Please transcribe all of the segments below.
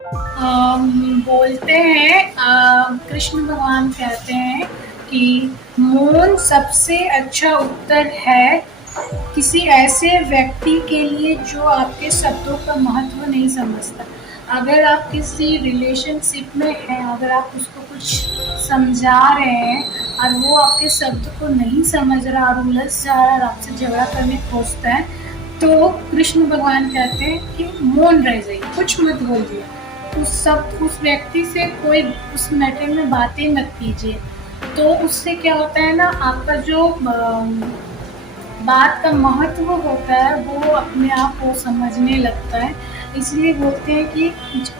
बोलते हैं कृष्ण भगवान कहते हैं कि मौन सबसे अच्छा उत्तर है किसी ऐसे व्यक्ति के लिए जो आपके शब्दों का महत्व नहीं समझता। अगर आप किसी रिलेशनशिप में हैं, अगर आप उसको कुछ समझा रहे हैं और वो आपके शब्द को नहीं समझ रहा और उलझ जा रहा और आपसे झगड़ा करने खोजता है, तो कृष्ण भगवान कहते हैं कि मौन रह जाइए, कुछ मत बोलिए। उस व्यक्ति से कोई उस मैटर में बातें मत कीजिए। तो उससे क्या होता है ना, आपका जो बात का महत्व होता है वो अपने आप वो समझने लगता है। इसलिए बोलते हैं कि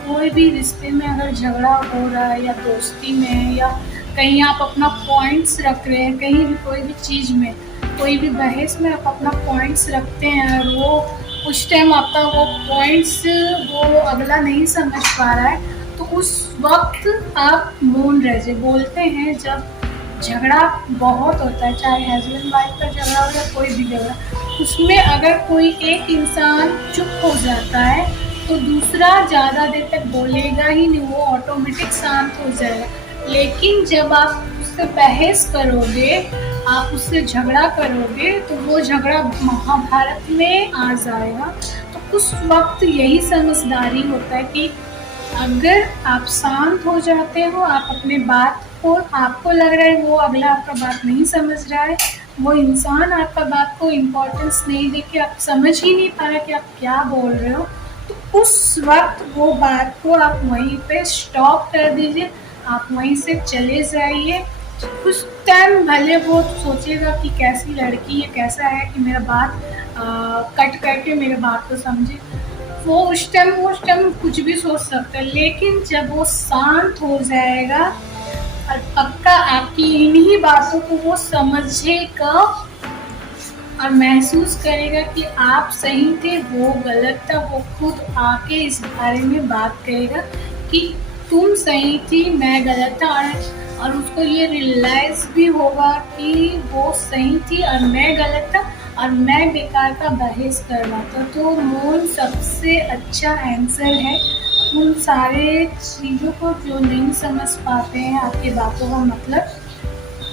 कोई भी रिश्ते में अगर झगड़ा हो रहा है या दोस्ती में या कहीं आप अपना पॉइंट्स रख रहे हैं, कहीं भी कोई भी चीज़ में, कोई भी बहस में आप अपना पॉइंट्स रखते हैं और वो उस टाइम आपका वो पॉइंट्स वो अगला नहीं समझ पा रहा है, तो उस वक्त आप मौन रह जाइए। बोलते हैं जब झगड़ा बहुत होता है, चाहे हस्बैंड वाइफ का झगड़ा हो या कोई भी झगड़ा, उसमें अगर कोई एक इंसान चुप हो जाता है तो दूसरा ज़्यादा देर तक बोलेगा ही नहीं, वो ऑटोमेटिक शांत हो जाएगा। लेकिन जब आप उससे बहस करोगे, आप उससे झगड़ा करोगे, तो वो झगड़ा महाभारत में आ जाएगा। तो उस वक्त यही समझदारी होता है कि अगर आप शांत हो जाते हो, आप अपने बात को, आपको लग रहा है वो अगला आपका बात नहीं समझ रहा है, वो इंसान आपका बात को इम्पोर्टेंस नहीं दे के आप समझ ही नहीं पा रहे कि आप क्या बोल रहे हो, तो उस वक्त वो बात को आप वहीं पे स्टॉप कर दीजिए, आप वहीं से चले जाइए। उस टाइम भले वो सोचेगा कि कैसी लड़की है, कैसा है कि मेरा बात कट करके मेरे बात को समझे, वो उस टाइम कुछ भी सोच सकता है। लेकिन जब वो शांत हो जाएगा और पक्का आपकी इन्हीं बातों को वो समझेगा और महसूस करेगा कि आप सही थे, वो गलत था, वो खुद आके इस बारे में बात करेगा कि तुम सही थी, मैं गलत था, और उसको ये रियलाइज भी होगा कि वो सही थी और मैं गलत था और मैं बेकार का बहस कर रहा था। तो मौन सबसे अच्छा आंसर है उन सारे चीज़ों को जो नहीं समझ पाते हैं आपकी बातों का मतलब।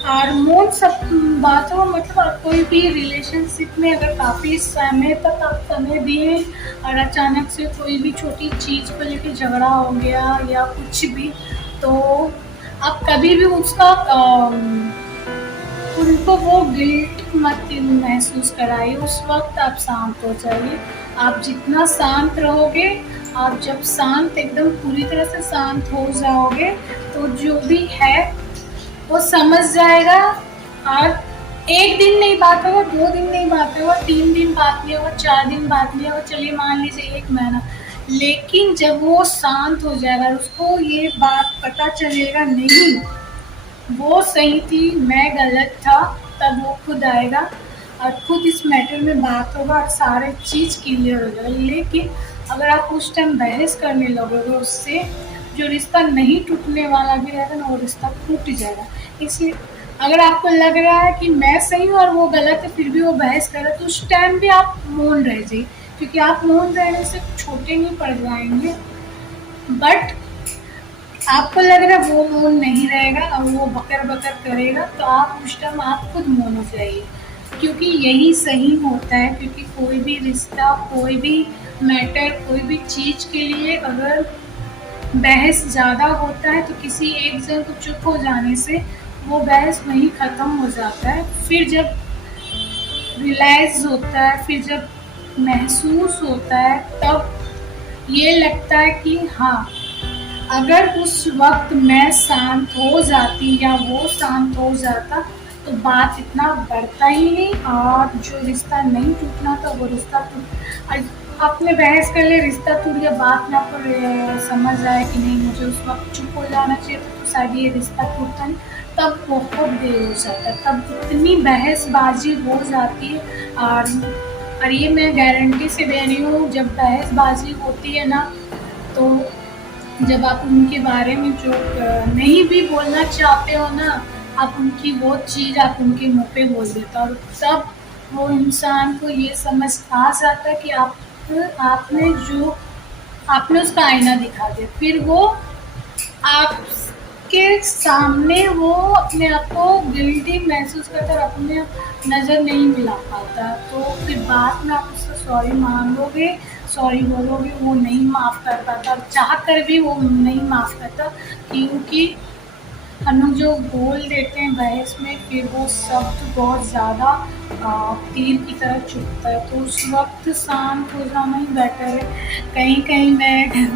और मौन सब बातों का मतलब, आप कोई भी रिलेशनशिप में अगर काफ़ी समय तक आप समय दिए और अचानक से कोई भी छोटी चीज़ को लेके झगड़ा हो गया या कुछ भी, तो आप कभी भी उसका उनको वो गिल्ट मत महसूस कराइए। उस वक्त आप शांत हो जाइए। आप जितना शांत रहोगे, आप जब शांत एकदम पूरी तरह से शांत हो जाओगे, तो जो भी है वो समझ जाएगा। और 1 दिन नहीं बात होगा, 2 दिन नहीं बात होगा, 3 दिन बात नहीं होगा, 4 दिन बात नहीं होगा, चलिए मान लीजिए 1 महीना। लेकिन जब वो शांत हो जाएगा, उसको ये बात पता चलेगा नहीं वो सही थी, मैं गलत था, तब वो खुद आएगा और खुद इस मैटर में बात होगा और सारे चीज़ क्लियर हो जाएगा। लेकिन अगर आप उस टाइम बहस करने लगोगे उससे, जो रिश्ता नहीं टूटने वाला भी रहेगा ना, वो रिश्ता टूट जाएगा। इसलिए अगर आपको लग रहा है कि मैं सही हूँ और वो गलत है, फिर भी वो बहस कर रहा है, तो उस टाइम भी आप मौन रह जाइए, क्योंकि आप मौन रहने से छोटे नहीं पड़ जाएंगे। बट आपको लग रहा है वो मौन नहीं रहेगा और वो बकर-बकर करेगा, तो आप उस टाइम आप खुद मौन हो जाइए, क्योंकि यही सही होता है। क्योंकि कोई भी रिश्ता, कोई भी मैटर, कोई भी चीज़ के लिए अगर बहस ज़्यादा होता है, तो किसी एक जन को चुप हो जाने से वो बहस वहीं ख़त्म हो जाता है। फिर जब रियलाइज़ होता है, फिर जब महसूस होता है, तब ये लगता है कि हाँ, अगर उस वक्त मैं शांत हो जाती या वो शांत हो जाता, तो बात इतना बढ़ता ही नहीं और जो रिश्ता नहीं टूटना था वो रिश्ता टूट। आपने बहस कर लिया, रिश्ता टूट गया, बात में आपको समझ आया कि नहीं मुझे उस वक्त चुप हो जाना चाहिए था, तो शायद ये रिश्ता टूटता नहीं। तब बहुत देर हो जाता है, तब इतनी बहसबाजी हो जाती है। और ये मैं गारंटी से दे रही हूँ, जब बहसबाजी होती है ना, तो जब आप उनके बारे में जो नहीं भी बोलना चाहते हो ना, आप उनकी वो चीज़ आप उनके मुँह पे बोल देते हो और तब वो इंसान को ये समझ आ जाता है कि आपने जो आपने उसका आईना दिखा दिया, फिर वो आपके सामने वो अपने आप को गिल्टी महसूस करता और अपने नज़र नहीं मिला पाता, तो फिर बाद में आप उससे सॉरी मांगोगे, सॉरी बोलोगे, वो नहीं माफ़ कर पाता और चाह कर भी वो नहीं माफ़ करता, क्योंकि हम लोग जो बोल देते हैं बहस में, फिर वो शब्द बहुत ज़्यादा तीर की तरह चुभता है, तो उस वक्त शांत हो जाना ही बेटर है। कहीं कहीं मैं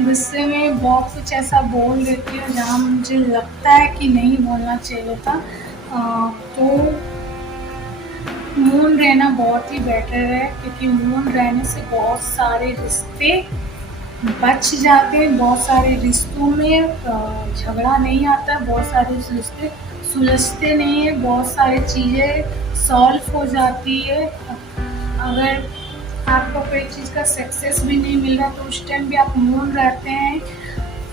गुस्से में बहुत कुछ ऐसा बोल देती हूँ जहाँ मुझे लगता है कि नहीं बोलना चाहिए था, तो मौन रहना बहुत ही बेटर है, क्योंकि मौन रहने से बहुत सारे रिश्ते बच जाते हैं, बहुत सारे रिश्तों में झगड़ा नहीं आता, बहुत सारे रिश्ते सुलझते नहीं हैं, बहुत सारी चीज़ें सॉल्व हो जाती है। अगर आपको कोई चीज़ का सक्सेस भी नहीं मिल रहा तो उस टाइम भी आप मौन रहते हैं,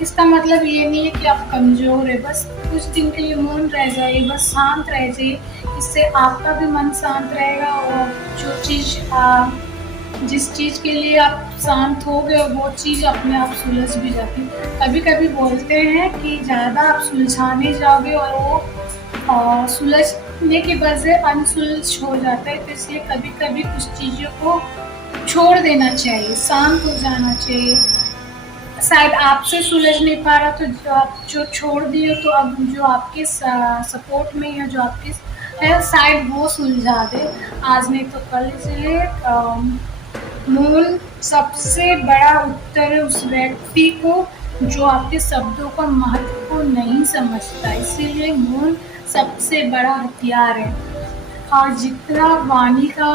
इसका मतलब ये नहीं है कि आप कमज़ोर है, बस कुछ दिन के लिए मौन रह जाइए, बस शांत रह जाइए, इससे आपका भी मन शांत रहेगा और जो चीज़ जिस चीज़ के लिए आप शांत हो गए वो चीज़ अपने आप सुलझ भी जाती है। कभी-कभी बोलते हैं कि ज़्यादा आप सुलझाने जाओगे और वो सुलझने के बजाय अनसुलझ हो जाता है, तो इसलिए कभी-कभी कुछ चीज़ों को छोड़ देना चाहिए, शांत हो जाना चाहिए। शायद आपसे सुलझ नहीं पा रहा तो जो आप जो छोड़ दिए, तो अब जो आपके सपोर्ट में या जो आपके है शायद वो सुलझा दे, आज नहीं तो कल। इसलिए मूल सबसे बड़ा उत्तर है उस व्यक्ति को जो आपके शब्दों का महत्व को नहीं समझता, इसीलिए मौन सबसे बड़ा हथियार है। और जितना वाणी का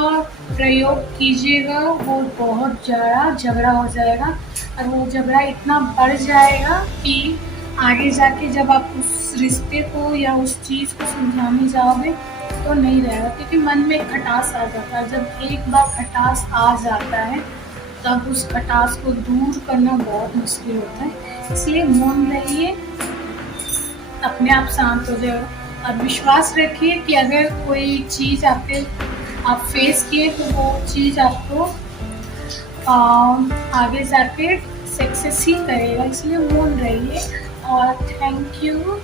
प्रयोग कीजिएगा वो बहुत ज़्यादा झगड़ा हो जाएगा, और वो झगड़ा इतना बढ़ जाएगा कि आगे जाके जब आप उस रिश्ते को या उस चीज़ को सुलझाने जाओगे तो नहीं रहेगा, क्योंकि मन में खटास आ जाता है। जब एक बार खटास आ जाता है तब उस खटास को दूर करना बहुत मुश्किल होता है, इसलिए मौन रहिए, अपने आप शांत हो जाएगा। और विश्वास रखिए कि अगर कोई चीज़ आप फेस किए तो वो चीज़ आपको आगे जाके सक्सेस ही करेगा, इसलिए मौन रहिए। और थैंक यू।